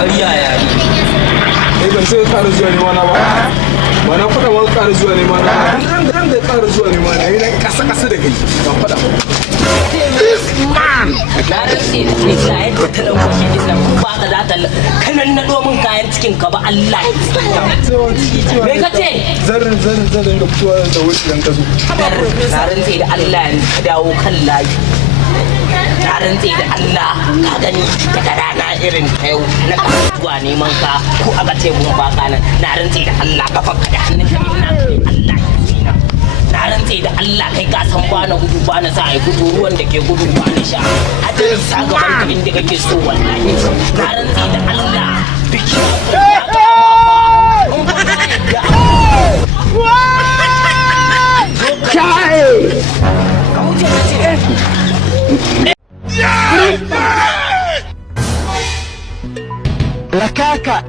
kamar yaya ne. ban sai ƙara zuwa nema na ba. Ba na faɗa ma ƙara zuwa nema na ba. Ran da ƙara zuwa nema na yana ƙasa da kai. Ban faɗa ba. This man! Na rantse da ke sa yadda talauci din nan ba ka za ta kanan na domin kayan cikin ka ba Allah. Me ka ce? Zan dinga fitowa da wuri idan ka zo. Na rantse da Allah ne ka dawo kan layi. Na rantse da Allah ka gani daga rana irin ta yau na ka zuwa neman ka ko aka ce mun baka nan na rantse da Allah kafa ka da hannun ka ina Allah na rantse da Allah kai ka san bana gudu bana sa ai gudu ruwan da ke gudu bana sha a da sa gaban ka inda kake so wallahi na rantse da Allah biki ya kama ba in ba ka yadda kai ka wuce ka ce La caca